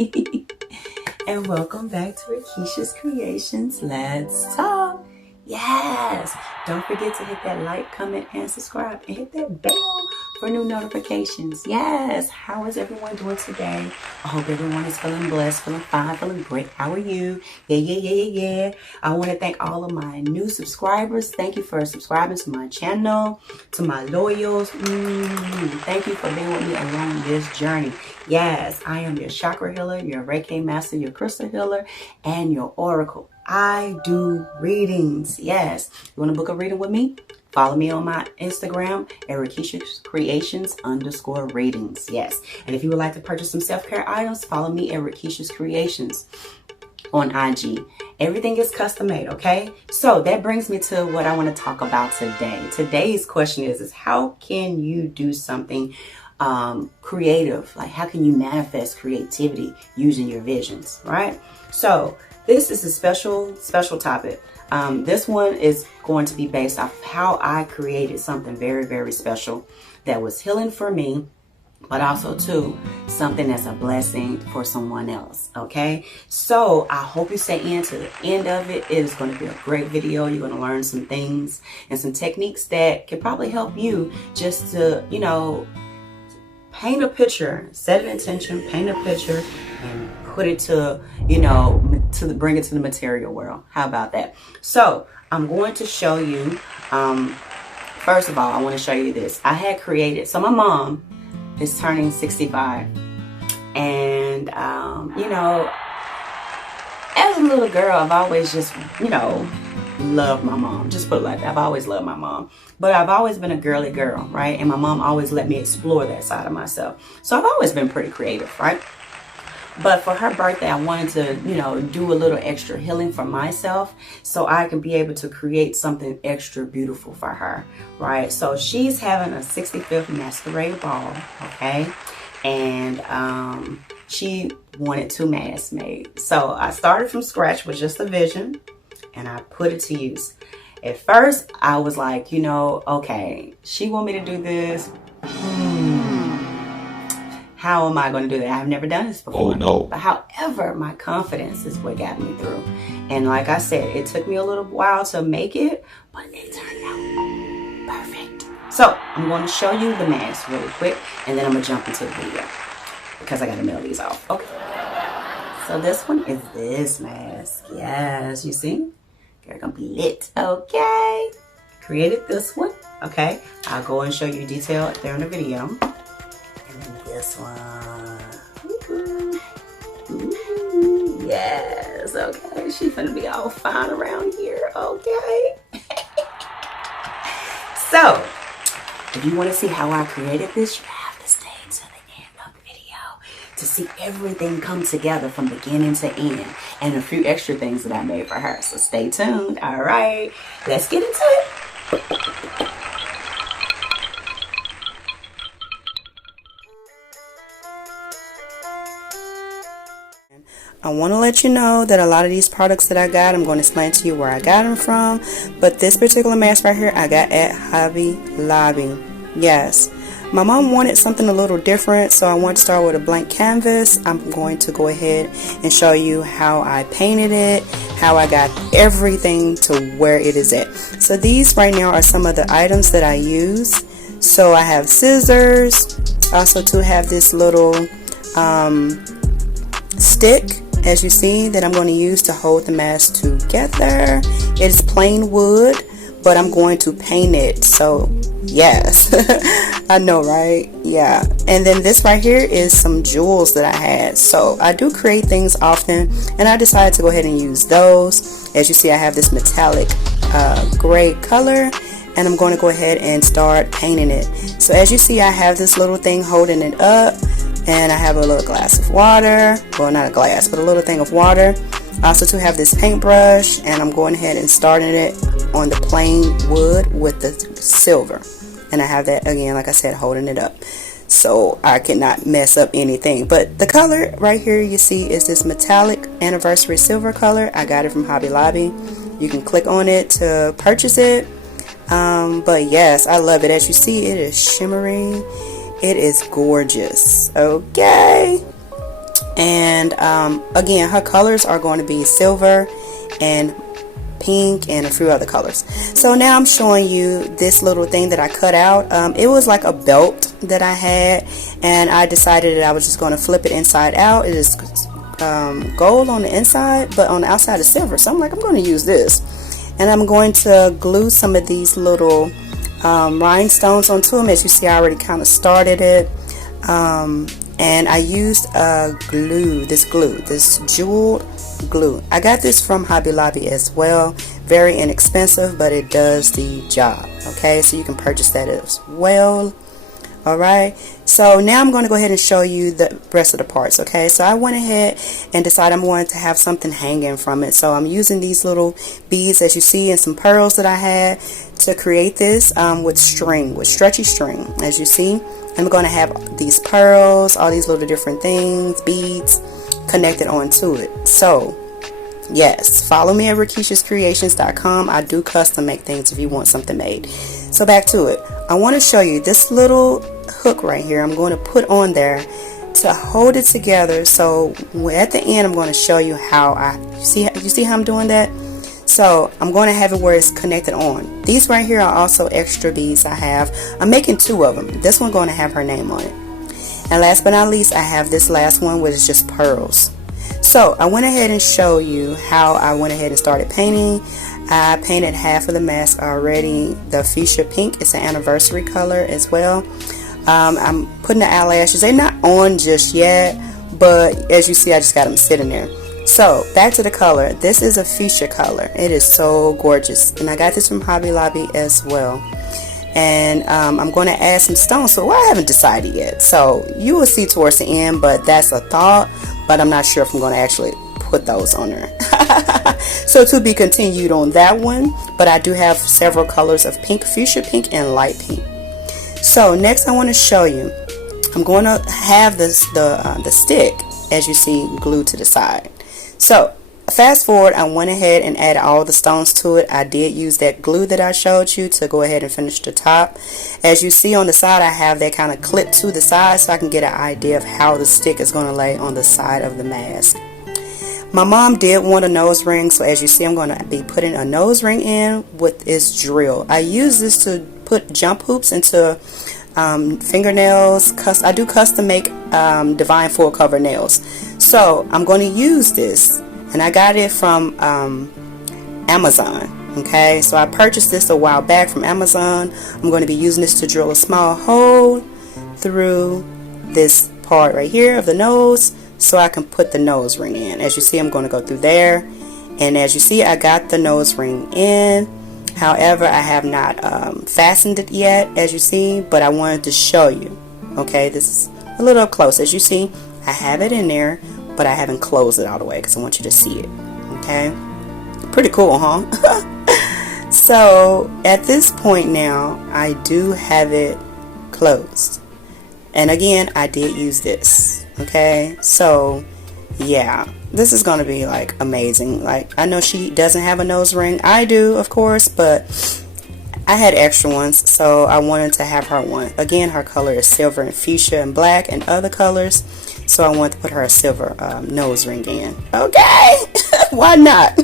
And welcome back to Rickesha's Creations. Let's talk. Yes. Don't forget to hit that like, comment, and subscribe. And hit that bell for new notifications. Yes. How is everyone doing today? I hope everyone is feeling blessed, feeling fine, feeling great. How are you? Yeah. I want to thank all of my new subscribers. Thank you for subscribing to my channel. To my loyals. Thank you for being with me along this journey. Yes, I am your chakra healer, your Reiki master, your crystal healer, and your oracle. I do readings. Yes. You want to book a reading with me? Follow me on my Instagram at Rickesha's Creations _readings. Yes. And if you would like to purchase some self-care items, follow me at Rickesha's Creations on IG. Everything is custom made, okay? So that brings me to what I want to talk about today. Today's question is how can you do something creative? Like, how can you manifest creativity using your visions, right? So this is a special topic. This one is going to be based off how I created something very, very special that was healing for me, but also too something that's a blessing for someone else. Okay, so I hope you stay in to the end of it. It is going to be a great video. You're going to learn some things and some techniques that can probably help you just to, you know, paint a picture, set an intention, paint a picture, and put it to, you know, bring it to the material world. How about that? So I'm going to show you, first of all, I want to show you this. I had created, so my mom is turning 65. And, you know, as a little girl, I've always just, you know, loved my mom. Just put it like that. I've always loved my mom. But I've always been a girly girl, right? And my mom always let me explore that side of myself. So I've always been pretty creative, right? But for her birthday, I wanted to, you know, do a little extra healing for myself so I can be able to create something extra beautiful for her, right? So she's having a 65th Masquerade Ball, okay? And she wanted 2 masks made. So I started from scratch with just a vision, and I put it to use. At first, I was like, you know, okay, she want me to do this. How am I going to do that? I've never done this before. Oh, no. But however, my confidence is what got me through. And like I said, it took me a little while to make it, but it turned out perfect. So I'm going to show you the mask really quick, and then I'm going to jump into the video because I got to mail these off. Okay. So this one is this mask. Yes, you see? They're going to be lit. Okay. Created this one. Okay. I'll go and show you detail there in the video. This one. Ooh, yes. Okay. She's gonna be all fine around here. Okay. So, if you want to see how I created this, you have to stay to the end of the video to see everything come together from beginning to end, and a few extra things that I made for her. So stay tuned. All right. Let's get into it. I want to let you know that a lot of these products that I got, I'm going to explain to you where I got them from. But this particular mask right here, I got at Hobby Lobby. Yes. My mom wanted something a little different, so I want to start with a blank canvas. I'm going to go ahead and show you how I painted it, how I got everything to where it is at. So these right now are some of the items that I use. So I have scissors. I also too have this little stick, as you see, that I'm going to use to hold the mask together. It is plain wood, but I'm going to paint it. So yes. I know, right? Yeah. And then this right here is some jewels that I had. So I do create things often, and I decided to go ahead and use those. As you see, I have this metallic gray color, and I'm going to go ahead and start painting it. So as you see, I have this little thing holding it up, and I have a little glass of water. Well, not a glass, but a little thing of water. I also too have this paintbrush, and I'm going ahead and starting it on the plain wood with the silver. And I have that, again, like I said, holding it up so I cannot mess up anything. But the color right here you see is this metallic anniversary silver color. I got it from Hobby Lobby. You can click on it to purchase it. But yes, I love it. As you see, it is shimmery. It is gorgeous. Okay. And again, her colors are going to be silver and pink and a few other colors. So now I'm showing you this little thing that I cut out. It was like a belt that I had, and I decided that I was just going to flip it inside out. It is gold on the inside, but on the outside is silver. So I'm like, I'm going to use this, and I'm going to glue some of these little rhinestones onto them. As you see, I already kind of started it. And I used this jeweled glue. I got this from Hobby Lobby as well. Very inexpensive, but it does the job. Okay, so you can purchase that as well. Alright, so now I'm going to go ahead and show you the rest of the parts. Okay, so I went ahead and decided I'm going to have something hanging from it. So I'm using these little beads, as you see, and some pearls that I had to create this with stretchy string. As you see, I'm going to have these pearls, all these little different things, beads connected onto it. So yes, follow me at rickeshascreations.com. I do custom make things if you want something made. So back to it. I want to show you this little hook right here. I'm going to put on there to hold it together. So at the end, I'm going to show you how you see how I'm doing that. So I'm going to have it where it's connected on. These right here are also extra beads I have. I'm making 2 of them. This one's going to have her name on it. And last but not least, I have this last one, which is just pearls. So I went ahead and show you how I went ahead and started painting. I painted half of the mask already. The fuchsia pink is an anniversary color as well. I'm putting the eyelashes. They're not on just yet, but as you see, I just got them sitting there. So back to the color. This is a fuchsia color. It is so gorgeous, and I got this from Hobby Lobby as well. And I'm going to add some stones. So I haven't decided yet. So you will see towards the end, but that's a thought. But I'm not sure if I'm going to actually put those on there. So to be continued on that one. But I do have several colors of pink, fuchsia pink, and light pink. So next I want to show you. I'm going to have the stick, as you see, glued to the side. So fast forward, I went ahead and added all the stones to it. I did use that glue that I showed you to go ahead and finish the top. As you see on the side, I have that kind of clip to the side so I can get an idea of how the stick is going to lay on the side of the mask. My mom did want a nose ring, so as you see, I'm going to be putting a nose ring in with this drill. I use this to put jump hoops into fingernails. I do custom make divine full cover nails. So I'm going to use this, and I got it from Amazon. Okay, so I purchased this a while back from Amazon. I'm going to be using this to drill a small hole through this part right here of the nose so I can put the nose ring in. As you see, I'm going to go through there, and as you see, I got the nose ring in. However, I have not fastened it yet, as you see, but I wanted to show you. Okay, this is a little up close. As you see, I have it in there, but I haven't closed it all the way because I want you to see it. Okay, pretty cool, huh? So at this point now, I do have it closed, and again, I did use this. Okay, so yeah, this is gonna be like amazing. Like, I know she doesn't have a nose ring. I do, of course, but I had extra ones, so I wanted to have her one. Again, her color is silver and fuchsia and black and other colors, so I wanted to put her a silver nose ring in. Okay, why not?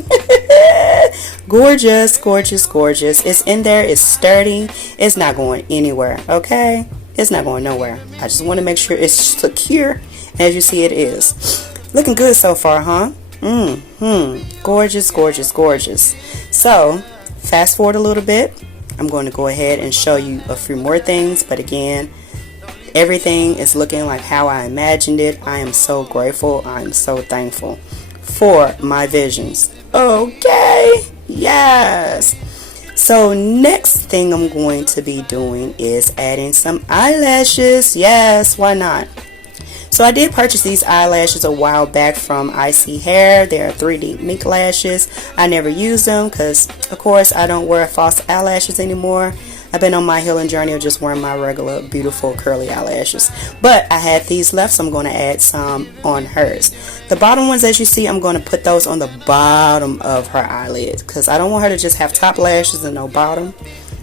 Gorgeous, gorgeous, gorgeous. It's in there. It's sturdy. It's not going anywhere. Okay, it's not going nowhere. I just want to make sure it's secure. As you see, it is. Looking good so far, huh? Gorgeous, gorgeous, gorgeous. So, fast forward a little bit. I'm going to go ahead and show you a few more things. But again, everything is looking like how I imagined it. I am so grateful. I am so thankful for my visions. Okay. Yes. So, next thing I'm going to be doing is adding some eyelashes. Yes, why not? So I did purchase these eyelashes a while back from Icy Hair. They're 3D mink lashes. I never use them because, of course, I don't wear false eyelashes anymore. I've been on my healing journey of just wearing my regular, beautiful, curly eyelashes. But I had these left, so I'm going to add some on hers. The bottom ones, as you see, I'm going to put those on the bottom of her eyelids because I don't want her to just have top lashes and no bottom.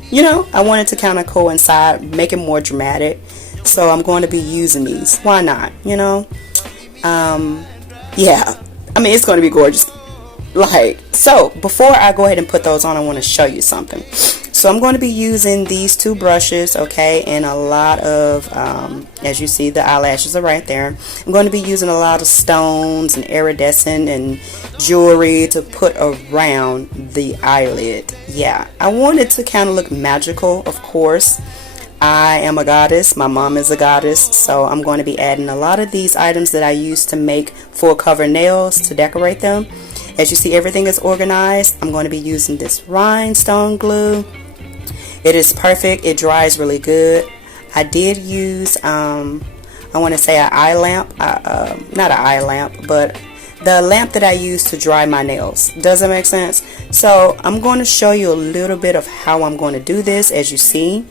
You know, I want it to kind of coincide, make it more dramatic. So I'm going to be using these. Why not? You know, Yeah, I mean, it's going to be gorgeous. Like, so before I go ahead and put those on, I want to show you something. So I'm going to be using these two brushes, okay, and a lot of, as you see, the eyelashes are right there. I'm going to be using a lot of stones and iridescent and jewelry to put around the eyelid. Yeah, I want it to kind of look magical, of course. I am a goddess, my mom is a goddess, so I'm going to be adding a lot of these items that I use to make full cover nails to decorate them. As you see, everything is organized. I'm going to be using this rhinestone glue. It is perfect. It dries really good. I did use, I want to say an eye lamp, not an eye lamp, but the lamp that I use to dry my nails. Does that make sense? So I'm going to show you a little bit of how I'm going to do this. As you see,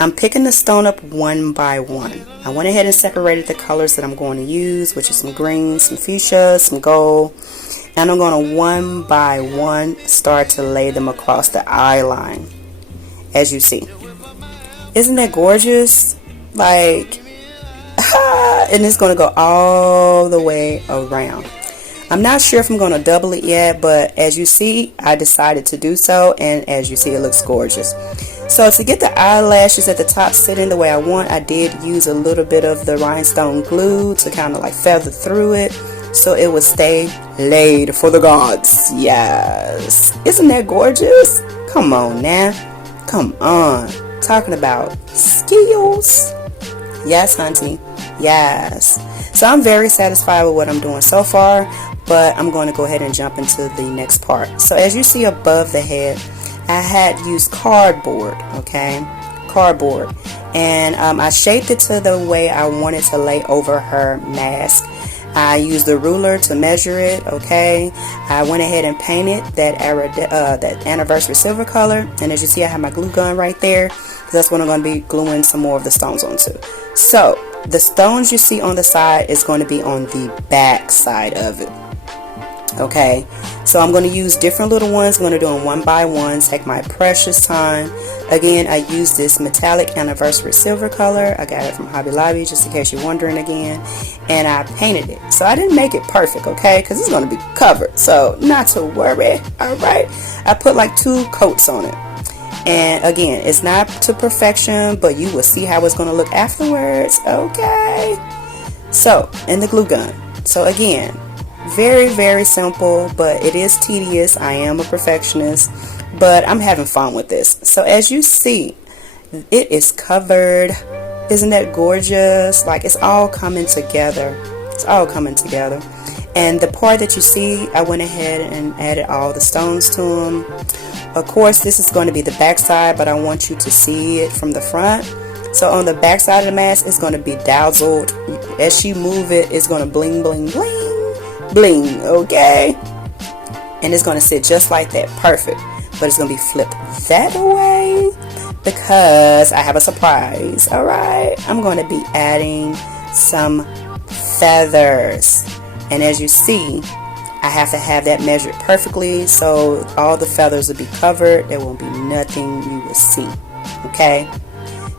I'm picking the stone up one by one. I went ahead and separated the colors that I'm going to use, which is some green, some fuchsia, some gold. And I'm going to one by one start to lay them across the eye line, as you see. Isn't that gorgeous? Like, and it's going to go all the way around. I'm not sure if I'm going to double it yet, but as you see, I decided to do so, and as you see, it looks gorgeous. So to get the eyelashes at the top sitting the way I want, I did use a little bit of the rhinestone glue to kind of like feather through it, so it would stay laid for the gods. Yes. Isn't that gorgeous? Come on now. Come on. Talking about skills. Yes, hunty. Yes. So I'm very satisfied with what I'm doing so far, but I'm going to go ahead and jump into the next part. So as you see above the head, I had used cardboard, okay? Cardboard. And I shaped it to the way I wanted to lay over her mask. I used the ruler to measure it, okay? I went ahead and painted that anniversary silver color. And as you see, I have my glue gun right there, because that's what I'm going to be gluing some more of the stones onto. So the stones you see on the side is going to be on the back side of it. Okay, so I'm going to use different little ones. I'm going to do them one by one, take my precious time. Again, I use this metallic anniversary silver color. I got it from Hobby Lobby, just in case you're wondering again. And I painted it. So I didn't make it perfect, okay, because it's going to be covered. So not to worry, all right. I put like 2 coats on it. And again, it's not to perfection, but you will see how it's going to look afterwards, okay. So, and the glue gun. So again, very, very simple, but it is tedious. I am a perfectionist, but I'm having fun with this. So as you see, it is covered. Isn't that gorgeous? Like, it's all coming together. It's all coming together. And the part that you see, I went ahead and added all the stones to them. Of course, this is going to be the back side, but I want you to see it from the front. So on the back side of the mask, it's going to be dazzled. As she move it, it's going to bling, bling, bling. Bling, okay, and it's going to sit just like that, perfect. But it's going to be flipped that way because I have a surprise. All right, I'm going to be adding some feathers, and as you see, I have to have that measured perfectly, so all the feathers will be covered. There won't be nothing you will see. Okay,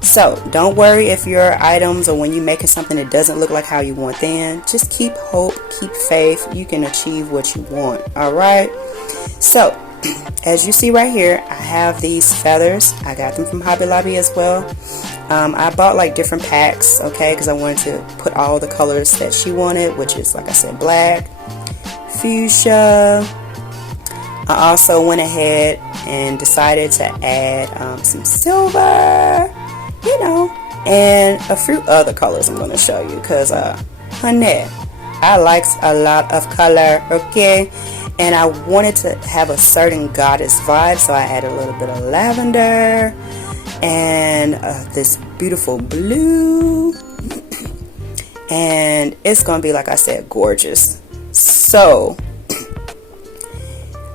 so don't worry if your items, or when you're making something that doesn't look like how you want, then just keep hope, keep faith. You can achieve what you want. All right, so as you see right here, I have these feathers. I got them from Hobby Lobby as well. I bought like different packs, okay, because I wanted to put all the colors that she wanted, which is, like I said, black, fuchsia. I also went ahead and decided to add some silver, you know, and a few other colors I'm going to show you, because honey, I like a lot of color, okay, and I wanted to have a certain goddess vibe, so I added a little bit of lavender and this beautiful blue, and it's going to be, like I said, gorgeous. So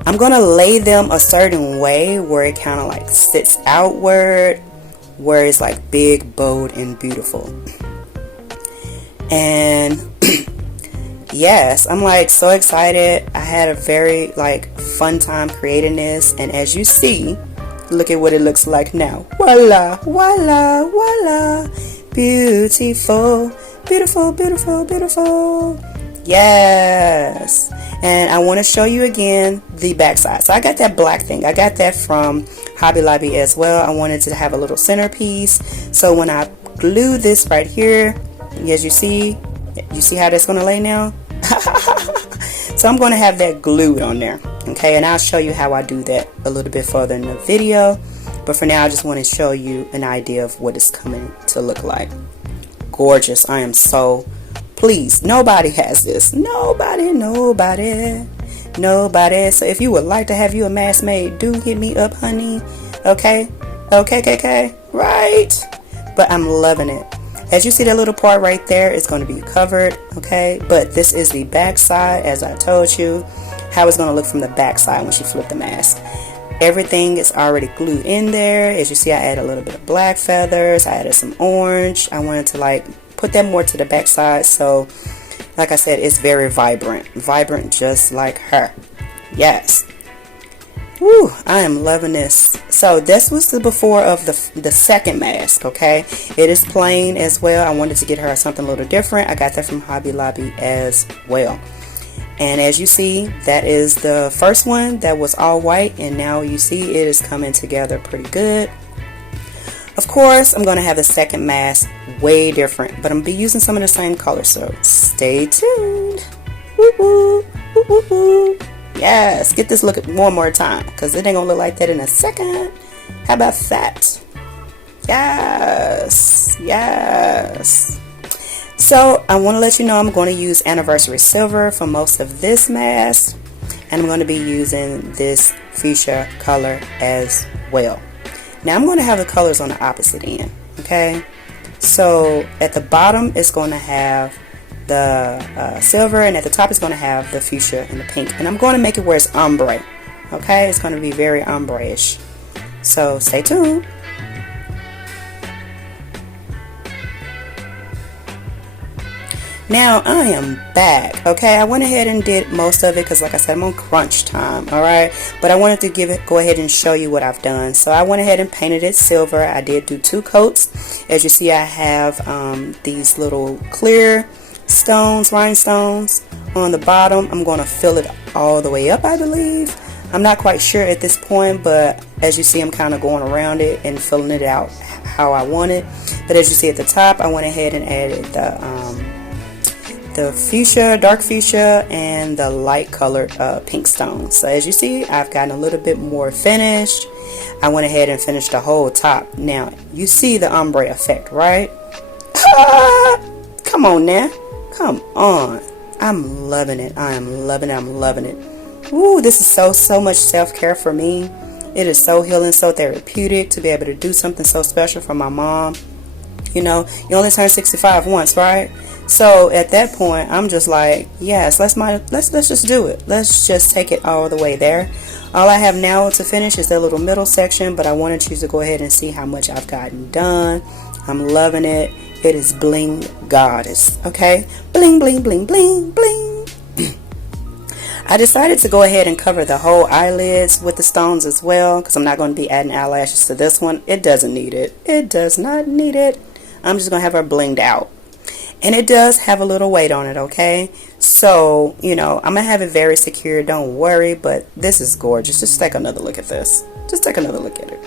I'm going to lay them a certain way where it kind of like sits outward, where it's like big, bold, and beautiful. And yes, I'm like so excited. I had a very like fun time creating this, and as you see, look at what it looks like now. Voila, voila, voila. Beautiful, beautiful, beautiful, beautiful. Yes. And I want to show you again the backside. So I got that black thing. I got that from Hobby Lobby as well. I wanted to have a little centerpiece. So when I glue this right here, as you see how that's going to lay now? So I'm going to have that glued on there. Okay, and I'll show you how I do that a little bit further in the video. But for now, I just want to show you an idea of what it's coming to look like. Gorgeous. I am so pleased. Nobody has this. Nobody. So if you would like to have you a mask made, do hit me up, honey. Okay. Right. But I'm loving it. As you see, that little part right there is going to be covered. Okay. But this is the back side, as I told you, how it's going to look from the back side when she flipped the mask. Everything is already glued in there. As you see, I added a little bit of black feathers. I added some orange. I wanted to like put that more to the back side. So like I said, it's very vibrant just like her. Yes. Woo, I am loving this. So this was the before of the second mask. Okay, it is plain as well. I wanted to get her something a little different. I got that from Hobby Lobby as well. And as you see, that is the first one that was all white, and now you see it is coming together pretty good. Of course, I'm going to have the second mask way different, but I'm going to be using some of the same colors, so stay tuned. Woo woo, woo woo woo. Yes, get this look one more time, because it ain't going to look like that in a second. How about that? Yes, yes. So I want to let you know I'm going to use Anniversary Silver for most of this mask, and I'm going to be using this fuchsia color as well. Now I'm going to have the colors on the opposite end. Okay, so at the bottom it's going to have the silver, and at the top it's going to have the fuchsia and the pink, and I'm going to make it where it's ombre. Okay, it's going to be very ombre-ish, so stay tuned. Now I am back. Okay, I went ahead and did most of it because, like I said, I'm on crunch time. All right, but I wanted to go ahead and show you what I've done. So I went ahead and painted it silver. I did do 2 coats. As you see, I have these little clear stones, rhinestones on the bottom. I'm going to fill it all the way up, I believe. I'm not quite sure at this point, but as you see, I'm kind of going around it and filling it out how I want it. But as you see at the top, I went ahead and added the fuchsia, dark fuchsia, and the light colored pink stones. So as you see, I've gotten a little bit more finished. I went ahead and finished the whole top. Now you see the ombre effect, right? Come on now, come on. I'm loving it. I am loving it. I'm loving it. Ooh, this is so much self-care for me. It is so healing, so therapeutic to be able to do something so special for my mom. You know, you only turn 65 once, right? So at that point, I'm just like, yes, let's just do it. Let's just take it all the way there. All I have now to finish is that little middle section, but I wanted you to go ahead and see how much I've gotten done. I'm loving it. It is bling goddess. Okay, bling bling bling bling bling. I decided to go ahead and cover the whole eyelids with the stones as well, because I'm not going to be adding eyelashes to this one. It doesn't need it. It does not need it. I'm just going to have her blinged out. And it does have a little weight on it, okay? So, you know, I'm going to have it very secure. Don't worry, but this is gorgeous. Just take another look at this. Just take another look at it.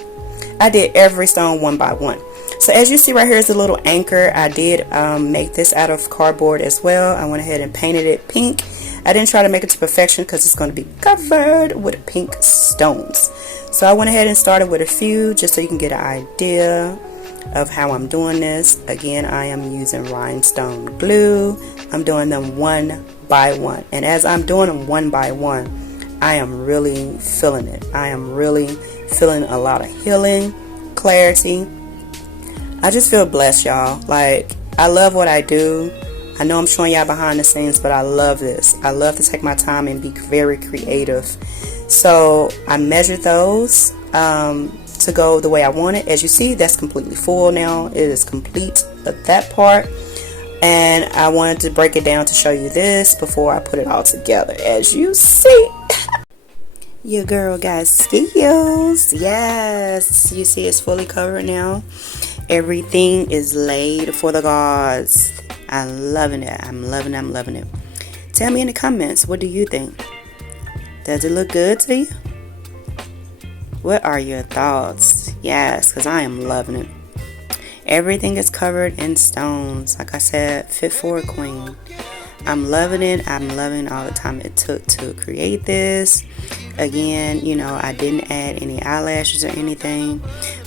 I did every stone one by one. So as you see right here is the little anchor. I did make this out of cardboard as well. I went ahead and painted it pink. I didn't try to make it to perfection because it's going to be covered with pink stones. So I went ahead and started with a few just so you can get an idea of how I'm doing this. Again, I am using rhinestone glue. I'm doing them one by one, and as I'm doing them one by one, I am really feeling it. I am really feeling a lot of healing, clarity. I just feel blessed, y'all. Like, I love what I do. I know I'm showing y'all behind the scenes, but I love this. I love to take my time and be very creative. So I measured those to go the way I want it. As you see, that's completely full now. It is complete at that part, and I wanted to break it down to show you this before I put it all together. As you see, your girl got skills. Yes, you see it's fully covered now. Everything is laid for the gods. I'm loving it. I'm loving it. I'm loving it. Tell me in the comments, what do you think? Does it look good to you? What are your thoughts? Yes, because I am loving it. Everything is covered in stones. Like I said, fit for a queen. I'm loving it. I'm loving all the time it took to create this. Again, you know, I didn't add any eyelashes or anything,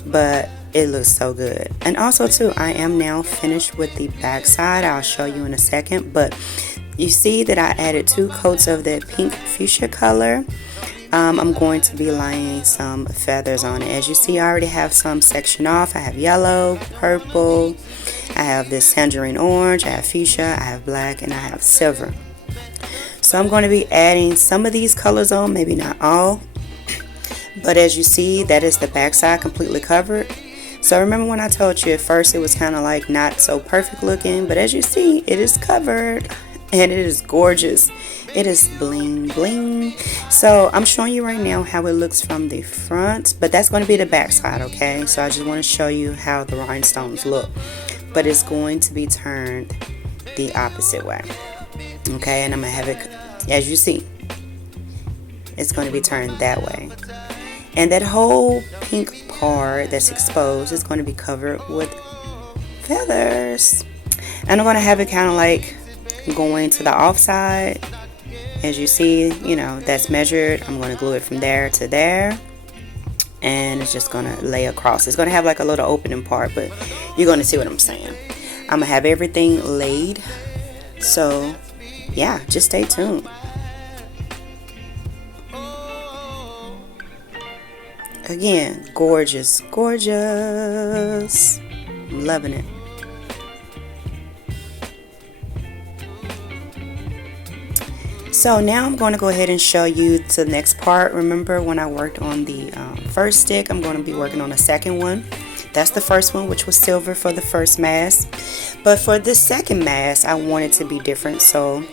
but it looks so good. And also too, I am now finished with the back side. I'll show you in a second, but you see that I added 2 coats of that pink fuchsia color. I'm going to be laying some feathers on it. As you see, I already have some section off. I have yellow, purple, I have this tangerine orange, I have fuchsia, I have black, and I have silver. So I'm going to be adding some of these colors on, maybe not all. But as you see, that is the back side completely covered. So remember when I told you at first it was kind of like not so perfect looking, but as you see, it is covered and it is gorgeous. It is bling bling. So I'm showing you right now how it looks from the front, but that's going to be the back side, okay? So I just want to show you how the rhinestones look, but it's going to be turned the opposite way, okay? And I'm gonna have it, as you see, it's going to be turned that way, and that whole pink part that's exposed is going to be covered with feathers. And I'm going to have it kind of like going to the off side. As you see, you know, that's measured. I'm going to glue it from there to there, and it's just going to lay across. It's going to have like a little opening part, but you're going to see what I'm saying. I'm going to have everything laid. So yeah, just stay tuned. Again, gorgeous, gorgeous. I'm loving it. So now I'm going to go ahead and show you to the next part. Remember when I worked on the first stick, I'm going to be working on the second one. That's the first one, which was silver for the first mask. But for this second mask, I want it to be different. So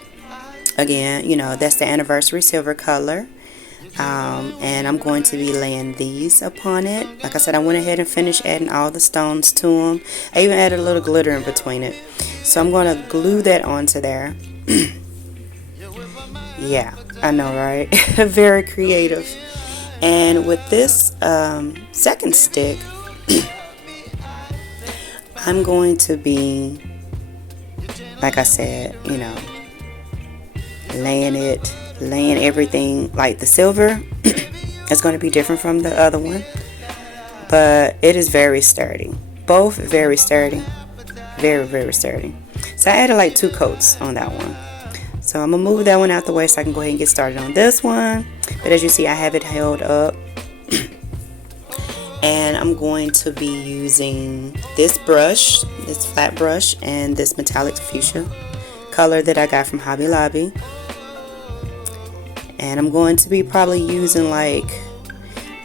again, you know, that's the anniversary silver color. And I'm going to be laying these upon it. Like I said, I went ahead and finished adding all the stones to them. I even added a little glitter in between it. So I'm going to glue that onto there. Yeah, I know, right? Very creative. And with this second stick, I'm going to be, like I said, you know, laying everything. Like the silver is going to be different from the other one, but it is very sturdy. Both very sturdy, very, very sturdy. So I added like 2 coats on that one. So I'm going to move that one out the way so I can go ahead and get started on this one. But as you see, I have it held up. And I'm going to be using this brush, this flat brush, and this metallic fuchsia color that I got from Hobby Lobby. And I'm going to be probably using like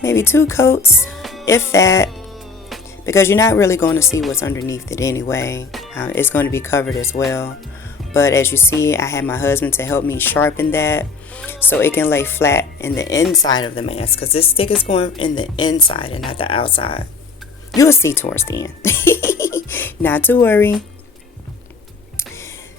maybe 2 coats, if that, because you're not really going to see what's underneath it anyway. It's going to be covered as well. But as you see, I had my husband to help me sharpen that so it can lay flat in the inside of the mask, because this stick is going in the inside and not the outside. You'll see towards the end. Not to worry.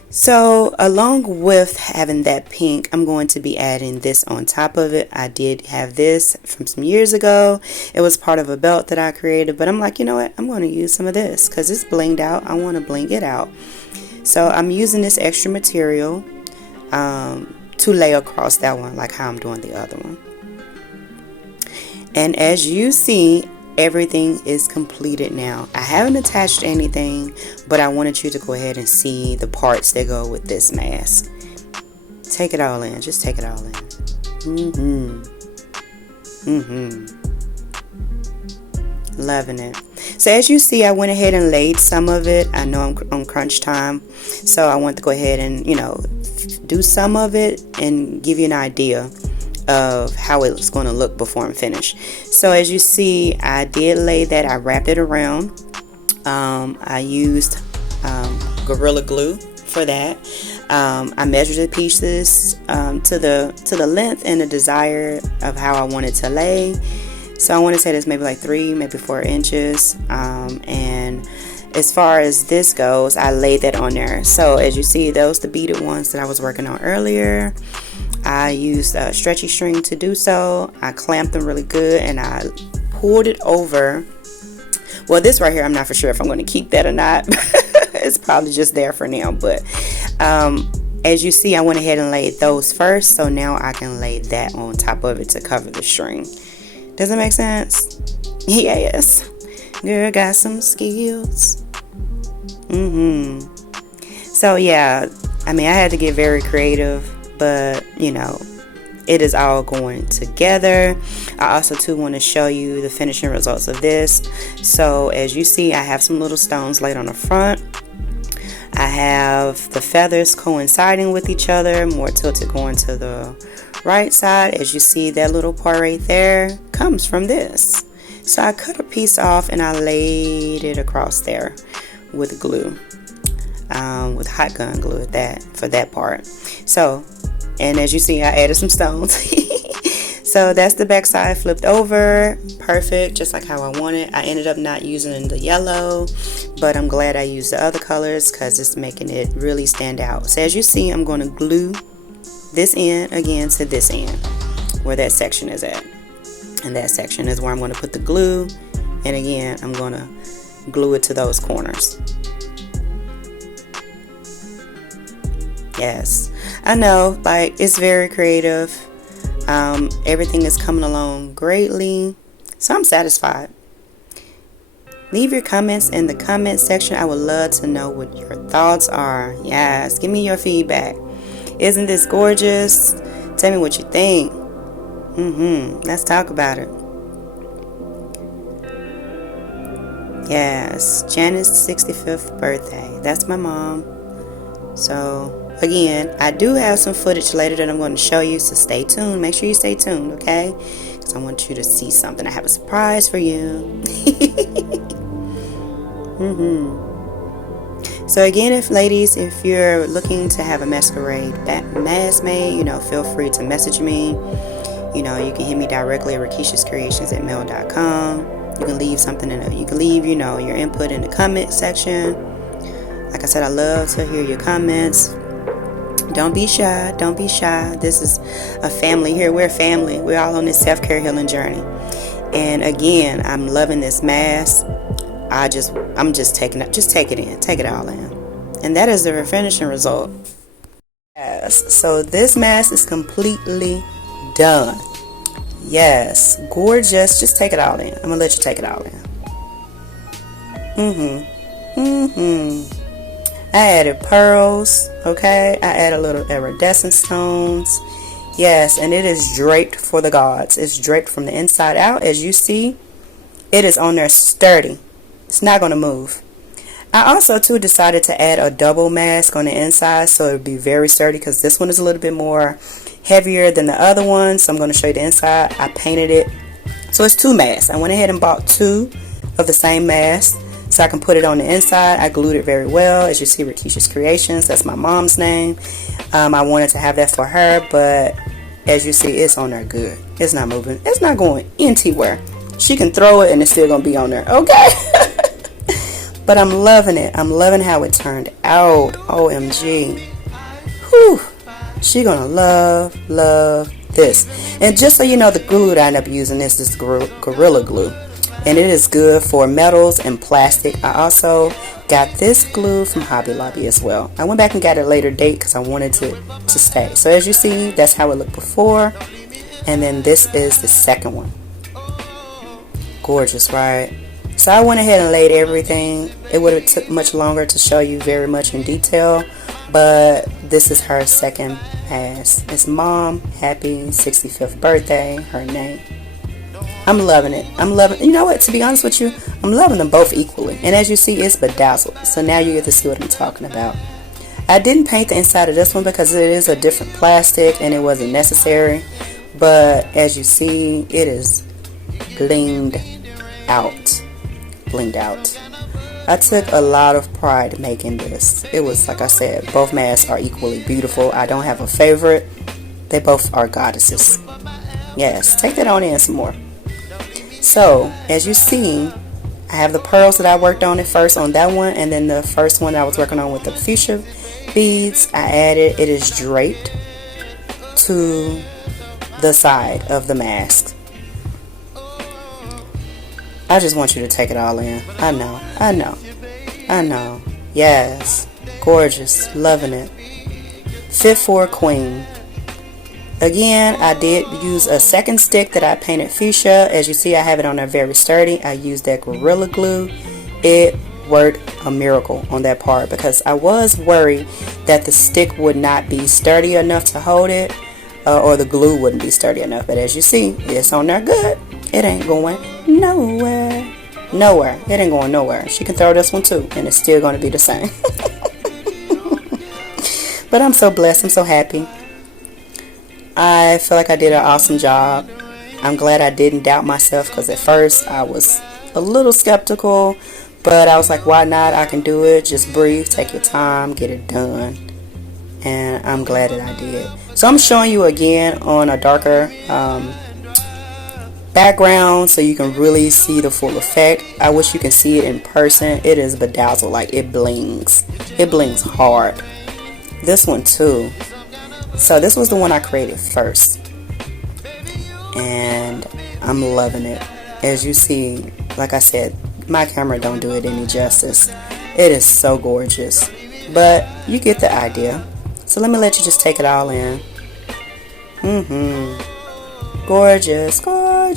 So along with having that pink, I'm going to be adding this on top of it. I did have this from some years ago. It was part of a belt that I created, but I'm like, you know what? I'm going to use some of this because it's blinged out. I want to bling it out. So I'm using this extra material to lay across that one, like how I'm doing the other one. And as you see, everything is completed now. I haven't attached anything, but I wanted you to go ahead and see the parts that go with this mask. Take it all in. Just take it all in. Loving it. So as you see, I went ahead and laid some of it. I know I'm on crunch time, so I want to go ahead and, you know, do some of it and give you an idea of how it's going to look before I'm finished. So as you see, I did lay that. I wrapped it around. I used Gorilla Glue for that. I measured the pieces to the length and the desire of how I wanted to lay. So I want to say this maybe like 3, maybe 4 inches. And as far as this goes, I laid that on there. So as you see, those the beaded ones that I was working on earlier. I used a stretchy string to do so. I clamped them really good and I pulled it over. Well, this right here, I'm not for sure if I'm going to keep that or not. It's probably just there for now. But as you see, I went ahead and laid those first. So now I can lay that on top of it to cover the string. Does that make sense? Yes. Girl got some skills. So yeah, I mean, I had to get very creative, but you know, it is all going together. I also too want to show you the finishing results of this. So as you see, I have some little stones laid on the front. I have the feathers coinciding with each other, more tilted going to the right side. As you see, that little part right there comes from this. So I cut a piece off and I laid it across there with glue, with hot gun glue at that, for that part. So, and as you see, I added some stones. So that's the back side flipped over, perfect, just like how I wanted. I ended up not using the yellow, but I'm glad I used the other colors because it's making it really stand out. So as you see, I'm going to glue this end again to this end where that section is at. And that section is where I'm going to put the glue. And again, I'm going to glue it to those corners. Yes, I know, like, it's very creative. Everything is coming along greatly. So I'm satisfied. Leave your comments in the comment section. I would love to know what your thoughts are. Yes, give me your feedback. Isn't this gorgeous? Tell me what you think. Let's talk about it. Yes, Janet's 65th birthday. That's my mom. So again, I do have some footage later that I'm going to show you, so stay tuned. Make sure you stay tuned, okay? Because I want you to see something. I have a surprise for you. So again, if you're looking to have a masquerade mask made, you know, feel free to message me. You know, you can hit me directly at rickeshascreations@mail.com. You can leave something you know, your input in the comment section. Like I said, I love to hear your comments. Don't be shy. Don't be shy. This is a family here. We're a family. We're all on this self-care healing journey. And again, I'm loving this mask. I'm just taking it. Just take it in. Take it all in. And that is the finishing result. Yes. So this mask is completely done. Yes. Gorgeous. Just take it all in. I'm gonna let you take it all in. I added pearls, okay? I added a little iridescent stones. Yes, and it is draped for the gods. It's draped from the inside out. As you see, it is on there sturdy. It's not going to move. I also, too, decided to add a double mask on the inside so it would be very sturdy because this one is a little bit more heavier than the other one. So I'm going to show you the inside. I painted it. So it's two masks. I went ahead and bought two of the same mask, so I can put it on the inside. I glued it very well. As you see, Rickesha's Creations, that's my mom's name. I wanted to have that for her, but as you see, it's on there good. It's not moving. It's not going anywhere. She can throw it and it's still going to be on there, okay? But I'm loving it. I'm loving how it turned out. OMG. Whew. She going to love this. And just so you know, the glue that I end up using is Gorilla Glue. And it is good for metals and plastic. I also got this glue from Hobby Lobby as well. I went back and got it at a later date because I wanted it to stay. So as you see, that's how it looked before. And then this is the second one. Gorgeous, right? So I went ahead and laid everything. It would have took much longer to show you very much in detail. But this is her second pass. It's Mom, happy 65th birthday, her name. I'm loving it. I'm loving, you know what, to be honest with you, I'm loving them both equally. And as you see, it's bedazzled. So now you get to see what I'm talking about. I didn't paint the inside of this one because it is a different plastic and it wasn't necessary. But as you see, it is blinged out. Blinged out. I took a lot of pride making this. It was, like I said, both masks are equally beautiful. I don't have a favorite. They both are goddesses. Yes, take that on in some more. So, as you see, I have the pearls that I worked on at first on that one, and then the first one that I was working on with the fuchsia beads, I added, it is draped to the side of the mask. I just want you to take it all in. I know. Yes. Gorgeous. Loving it. Fit for a queen. Again, I did use a second stick that I painted fuchsia. As you see, I have it on there very sturdy. I used that Gorilla Glue. It worked a miracle on that part because I was worried that the stick would not be sturdy enough to hold it, or the glue wouldn't be sturdy enough. But as you see, it's on there good. It ain't going nowhere. It ain't going nowhere. She can throw this one too, and it's still going to be the same. But I'm so blessed. I'm so happy. I feel like I did an awesome job. I'm glad I didn't doubt myself because at first I was a little skeptical, but I was like, why not? I can do it. Just breathe, take your time, get it done. And I'm glad that I did. So I'm showing you again on a darker background so you can really see the full effect. I wish you can see it in person. It is bedazzled, like it blings. It blings hard. This one too. So this was the one I created first, and I'm loving it. As you see, like I said, my camera don't do it any justice. It is so gorgeous, but you get the idea. So let me let you just take it all in. Gorgeous. I'm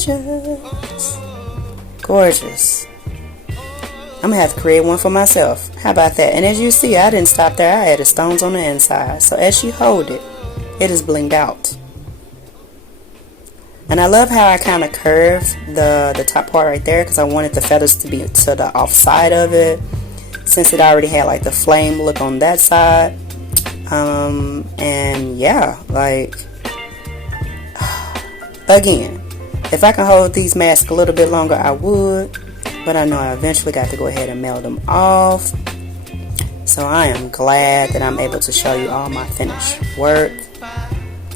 gonna have to create one for myself. How about that? And as you see, I didn't stop there. I added stones on the inside, so as you hold it, it is blinged out. And I love how I kind of curved the top part right there because I wanted the feathers to be to the off side of it, since it already had like the flame look on that side. And yeah, like, again, if I can hold these masks a little bit longer, I would, but I know I eventually got to go ahead and melt them off. So I am glad that I'm able to show you all my finished work.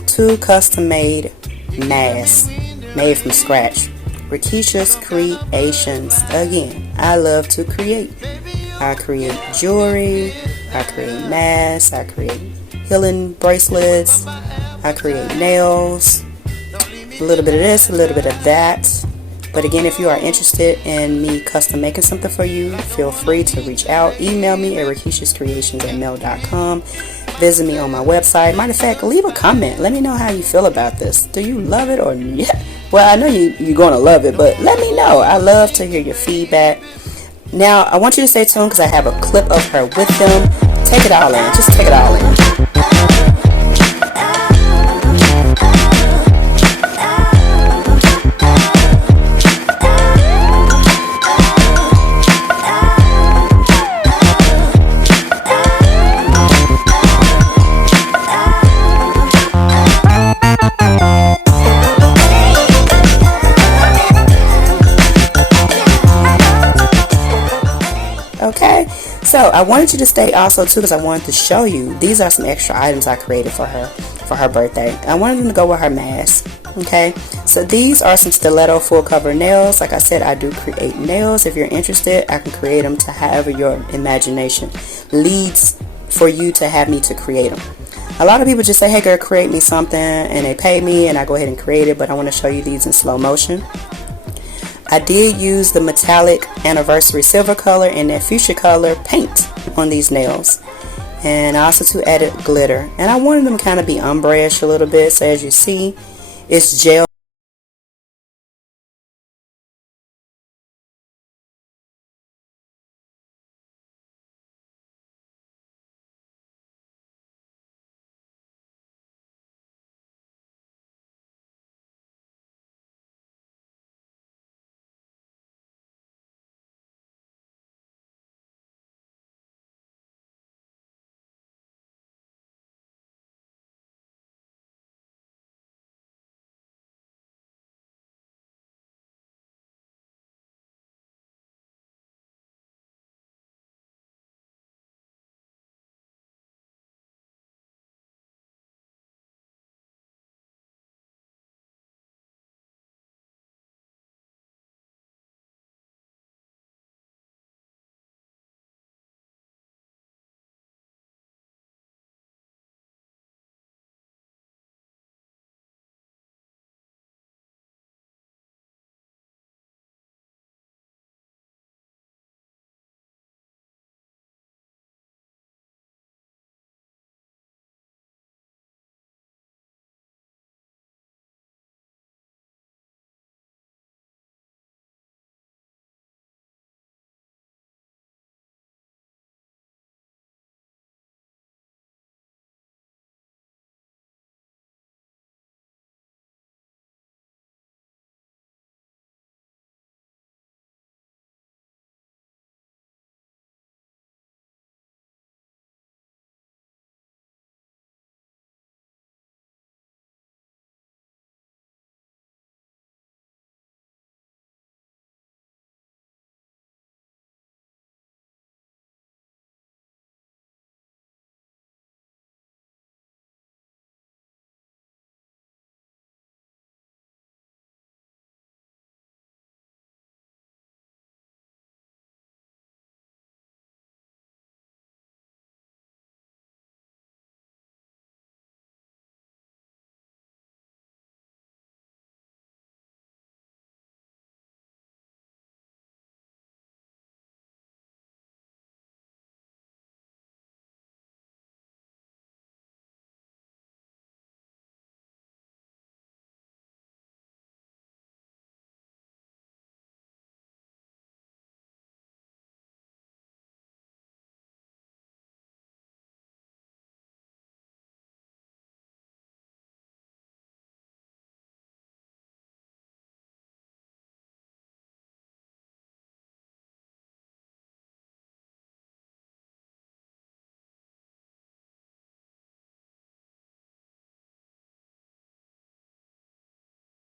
2 custom made masks made from scratch. Rickesha's Creations. Again, I love to create. I create jewelry, I create masks, I create healing bracelets, I create nails, a little bit of this, a little bit of that. But again, if you are interested in me custom making something for you, feel free to reach out. Email me at rickeshascreations@mail.com. Visit me on my website. Matter of fact, leave a comment. Let me know how you feel about this. Do you love it or not? Well, I know you're going to love it, but let me know. I love to hear your feedback. Now, I want you to stay tuned because I have a clip of her with them. Take it all in. Just take it all in. Okay, so I wanted you to stay also too because I wanted to show you, these are some extra items I created for her birthday. I wanted them to go with her mask. Okay, so these are some stiletto full cover nails. Like I said, I do create nails. If you're interested, I can create them to however your imagination leads for you to have me to create them. A lot of people just say, hey girl, create me something, and they pay me and I go ahead and create it, but I want to show you these in slow motion. I did use the metallic anniversary silver color and that fuchsia color paint on these nails, and I also too added glitter, and I wanted them to kind of be ombre-ish a little bit. So as you see, it's gel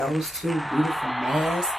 those two beautiful masks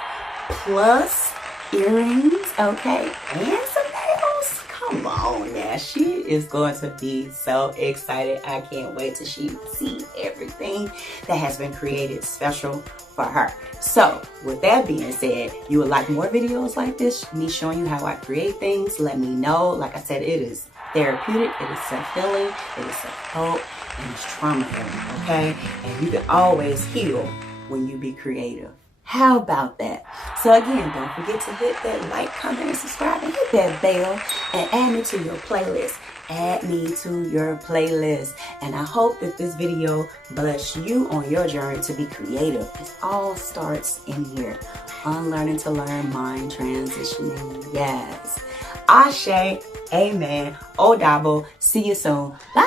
plus earrings, okay, and some nails. Come on now, she is going to be so excited. I can't wait till she see everything that has been created special for her. So with that being said, you would like more videos like this, me showing you how I create things, let me know. Like I said, it is therapeutic, it is self-healing, it is self-help, and it's trauma healing, okay? And you can always heal when you be creative. How about that? So again, don't forget to hit that like, comment, and subscribe, and hit that bell, and add me to your playlist. Add me to your playlist. And I hope that this video bless you on your journey to be creative. It all starts in here. Unlearning to learn, mind transitioning. Yes. Ashe, amen, Odabo. See you soon. Bye.